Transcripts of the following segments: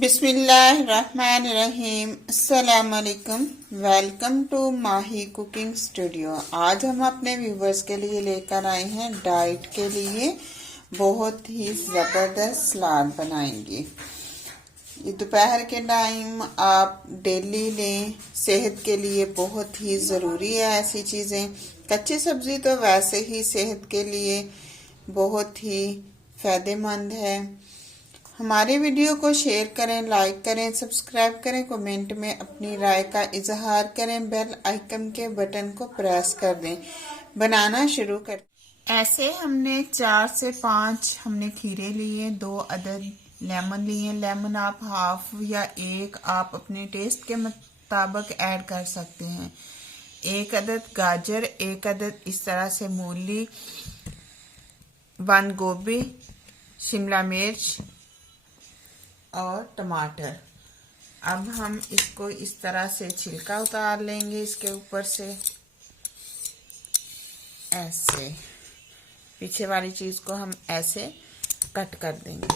बिस्मिल्लाहिर्रहमानिर्रहीम। अस्सलाम वालेकुम। Welcome to Mahi cooking studio. आज हम अपने व्यूवर्स के लिए लेकर आए हैं डाइट के लिए बहुत ही ज़बरदस्त सलाद बनाएंगे। ये दोपहर के टाइम आप डेली लें, सेहत के लिए बहुत ही ज़रूरी है ऐसी चीज़ें। कच्ची सब्ज़ी तो वैसे ही सेहत के लिए बहुत ही फ़ायदेमंद है। हमारे वीडियो को शेयर करें, लाइक करें, सब्सक्राइब करें, कमेंट में अपनी राय का इजहार करें, बेल आइकन के बटन को प्रेस कर दें। बनाना शुरू कर। ऐसे हमने 4 से 5 हमने खीरे लिए, 2 अदद लेमन लिए। लेमन आप हाफ या एक आप अपने टेस्ट के मुताबिक ऐड कर सकते हैं। 1 अदद गाजर, 1 अदद इस तरह से मूली, बंद गोभी, शिमला मिर्च और टमाटर। अब हम इसको इस तरह से छिलका उतार लेंगे इसके ऊपर से, ऐसे पीछे वाली चीज को हम ऐसे कट कर देंगे।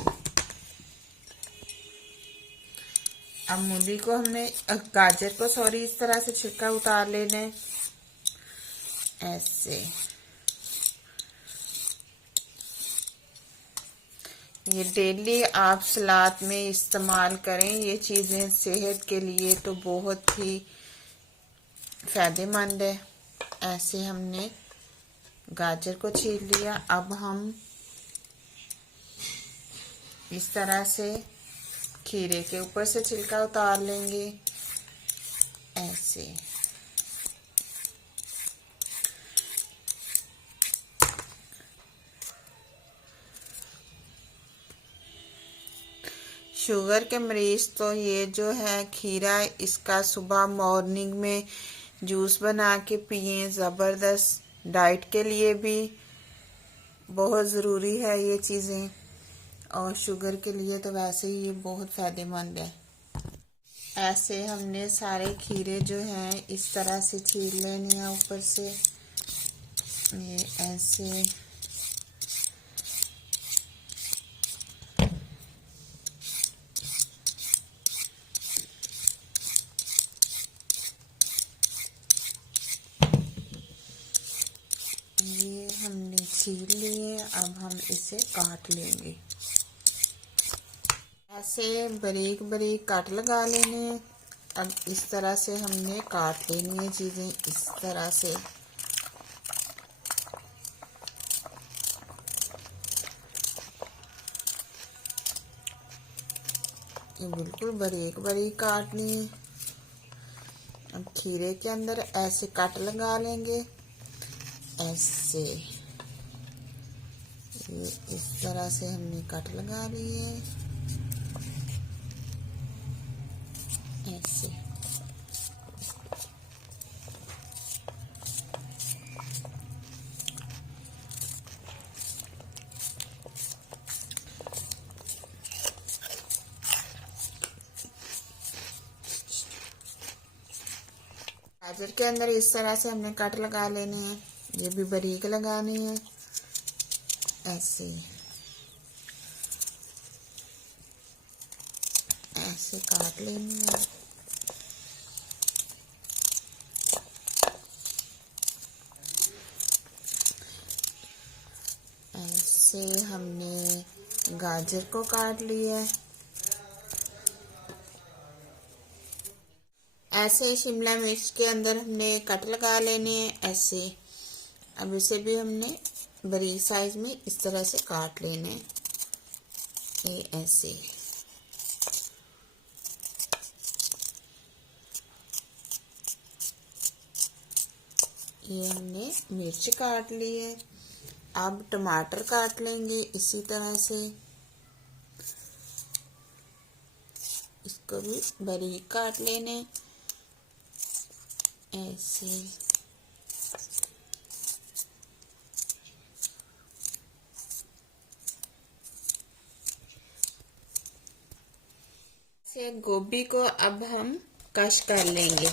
अब मूली को हमने, गाजर को सॉरी, इस तरह से छिलका उतार लेना है ऐसे। ये डेली आप सलाद में इस्तेमाल करें। ये चीज़ें सेहत के लिए तो बहुत ही फायदेमंद है। ऐसे हमने गाजर को छील लिया। अब हम इस तरह से खीरे के ऊपर से छिलका उतार लेंगे ऐसे। शुगर के मरीज तो ये जो है खीरा, इसका सुबह मॉर्निंग में जूस बना के पिए। ज़बरदस्त, डाइट के लिए भी बहुत ज़रूरी है ये चीज़ें, और शुगर के लिए तो वैसे ही ये बहुत फ़ायदेमंद है। ऐसे हमने सारे खीरे जो हैं इस तरह से छील लेने हैं ऊपर से, ये ऐसे। ये हमने छील लिए। अब हम इसे काट लेंगे। ऐसे बारीक बारीक काट लगा लेने हैं। अब इस तरह से हमने काट लेनी है चीज़ें इस तरह से। ये बिल्कुल बारीक बारीक काटनी है। अब खीरे के अंदर ऐसे कट लगा लेंगे ऐसे। ये इस तरह से हमने कट लगा ली है ऐसे। गाजर के अंदर इस तरह से हमने कट लगा लेने हैं। ये भी बारीक लगानी है ऐसे। ऐसे काट लेनी है। ऐसे हमने गाजर को काट लिया है। ऐसे शिमला मिर्च के अंदर हमने कट लगा लेने हैं ऐसे। अब इसे भी हमने बड़ी साइज में इस तरह से काट लेने हैं ये ऐसे। ये हमने मिर्च काट ली है। अब टमाटर काट लेंगे इसी तरह से। इसको भी बारीक काट लेने ऐसे। से गोभी को अब हम कश कर लेंगे।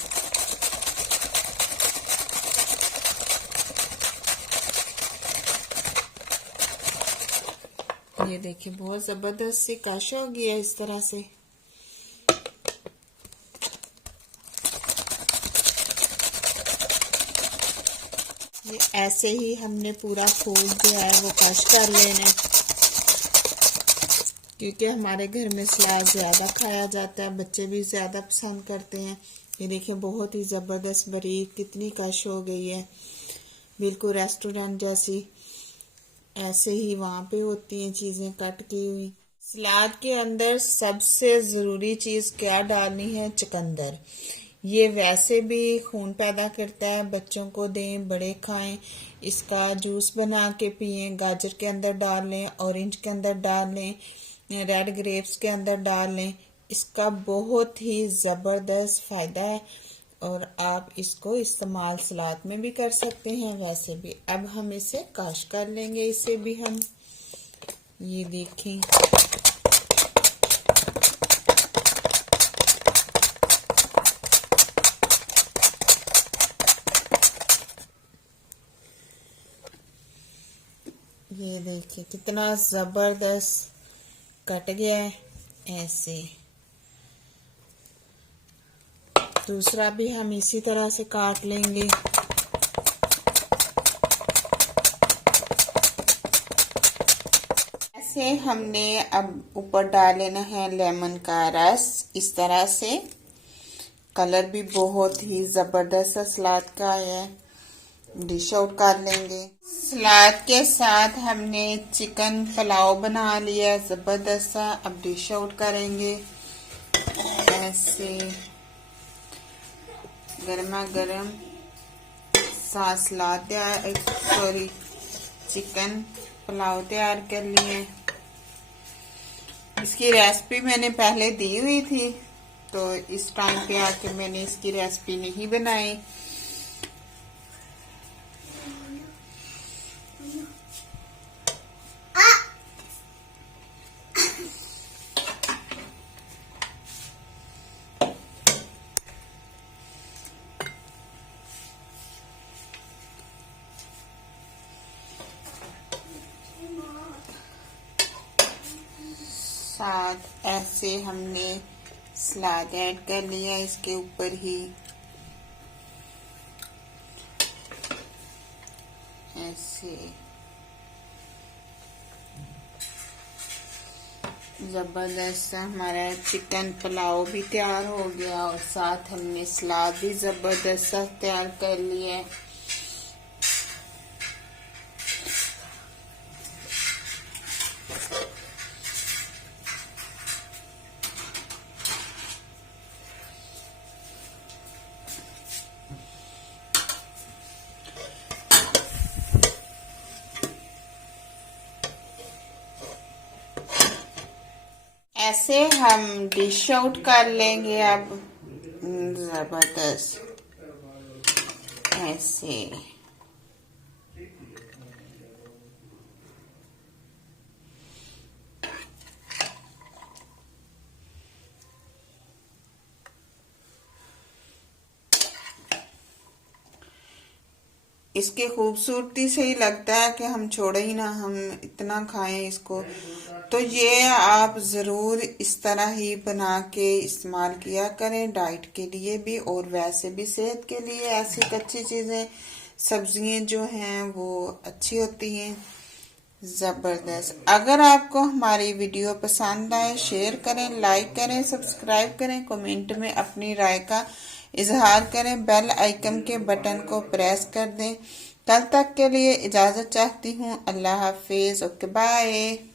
ये देखिए बहुत जबरदस्त सी कश हो गई है इस तरह से। ऐसे ही हमने पूरा फूल जो है वो कश कर लेना है, क्योंकि हमारे घर में सलाद ज़्यादा खाया जाता है, बच्चे भी ज़्यादा पसंद करते हैं। ये देखिए बहुत ही ज़बरदस्त बारीक कितनी कश हो गई है, बिल्कुल रेस्टोरेंट जैसी। ऐसे ही वहाँ पे होती हैं चीज़ें कट की हुई। सलाद के अंदर सबसे ज़रूरी चीज़ क्या डालनी है? चुकंदर। ये वैसे भी खून पैदा करता है, बच्चों को दें, बड़े खाएं। इसका जूस बना के पिएं, गाजर के अंदर डाल लें, ऑरेंज के अंदर डाल लें, रेड ग्रेप्स के अंदर डाल लें। इसका बहुत ही ज़बरदस्त फ़ायदा है और आप इसको इस्तेमाल सलाद में भी कर सकते हैं, वैसे भी। अब हम इसे काश कर लेंगे, इसे भी हम, ये देखें। ये देखिए कितना ज़बरदस्त कट गया है। ऐसे दूसरा भी हम इसी तरह से काट लेंगे। ऐसे हमने अब ऊपर डाल लेना है लेमन का रस, इस तरह से। कलर भी बहुत ही ज़बरदस्त सलाद का है। डिश आउट कर लेंगे। सलाद के साथ हमने चिकन पुलाव बना लिया ज़बरदस्त सा। अब डिश आउट करेंगे। ऐसे गर्मा गर्म सा सलाद तैयार, सॉरी चिकन पुलाव तैयार कर लिए। इसकी रेसिपी मैंने पहले दी हुई थी, तो इस टाइम पे आके मैंने इसकी रेसिपी नहीं बनाई। साथ ऐसे हमने सलाद ऐड कर लिया इसके ऊपर ही। ऐसे जबरदस्त हमारा चिकन पुलाव भी तैयार हो गया और साथ हमने सलाद भी जबरदस्त तैयार कर लिया है। ऐसे हम डिश आउट कर लेंगे अब जबरदस्त। ऐसे इसकी खूबसूरती से ही लगता है कि हम छोड़े ही ना, हम इतना खाएं इसको। तो ये आप ज़रूर इस तरह ही बना के इस्तेमाल किया करें, डाइट के लिए भी और वैसे भी सेहत के लिए। ऐसी कच्ची चीज़ें, सब्जियां जो हैं वो अच्छी होती हैं। ज़बरदस्त। अगर आपको हमारी वीडियो पसंद आए, शेयर करें, लाइक करें, सब्सक्राइब करें, कमेंट में अपनी राय का इजहार करें, बेल आइकन के बटन को प्रेस कर दें। कल तक के लिए इजाज़त चाहती हूँ। अल्लाह हाफिज़। Okay bye.